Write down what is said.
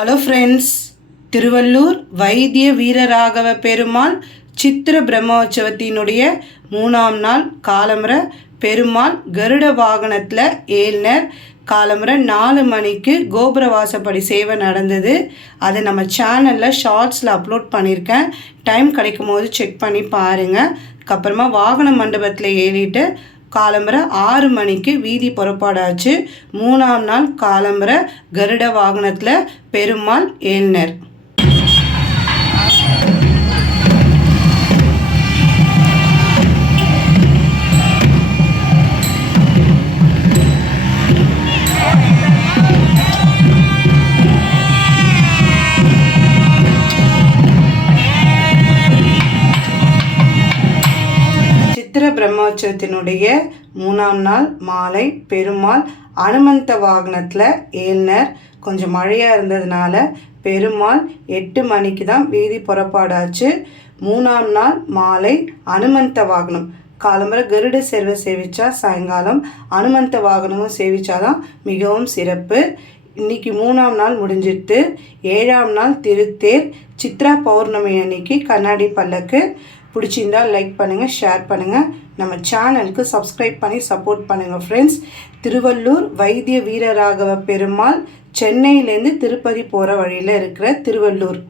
Hello friends, Tiruvallur வைத்திய வீரராகவ பெருமாள் சித்திர பிரம்மோற்சவத்தினுடைய 3ஆம் நாள் காலம்பர பெருமாள் கருட வாகனத்தில் ஏழ்னர் காலம்பர 4 மணிக்கு கோபுர வாசப்படி சேவை நடந்தது. அதை நம்ம சேனலில் ஷார்ட்ஸில் அப்லோட் பண்ணியிருக்கேன். டைம் கிடைக்கும் போது செக் பண்ணி பாருங்கள். அதுக்கப்புறமா வாகன மண்டபத்தில் ஏறிட்டு காலம்பர 6 மணிக்கு வீதி புறப்பாடாச்சு. 3ஆம் நாள் காலம்பர கருட வாகனத்தில் பெருமாள் ஏழ்னர். சித்திர பிரம்மோற்சவத்தினுடைய 3ஆம் நாள் மாலை பெருமாள் அனுமந்த வாகனத்தில் ஏழ்னர். கொஞ்சம் மழையாக இருந்ததுனால பெருமாள் 8 மணிக்கு தான் வீதி புறப்பாடாச்சு. 3ஆம் நாள் மாலை அனுமந்த வாகனம் காலம்பர கருட சேர்வை சேவிச்சா சாயங்காலம் அனுமந்த வாகனமும் சேவிச்சாதான் மிகவும் சிறப்பு. இன்றைக்கி 3ஆம் நாள் முடிஞ்சிட்டு 7ஆம் நாள் திருத்தேர். சித்ரா பௌர்ணமி அன்னைக்கு கண்ணாடி பல்லக்கு. பிடிச்சிருந்தால் லைக் பண்ணுங்கள், ஷேர் பண்ணுங்கள், நம்ம சேனலுக்கு சப்ஸ்கிரைப் பண்ணி சப்போர்ட் பண்ணுங்கள் ஃப்ரெண்ட்ஸ். திருவள்ளூர் வைத்திய வீரராகவ பெருமாள் சென்னையிலேருந்து திருப்பதி போகிற வழியில் இருக்கிற திருவள்ளூர்.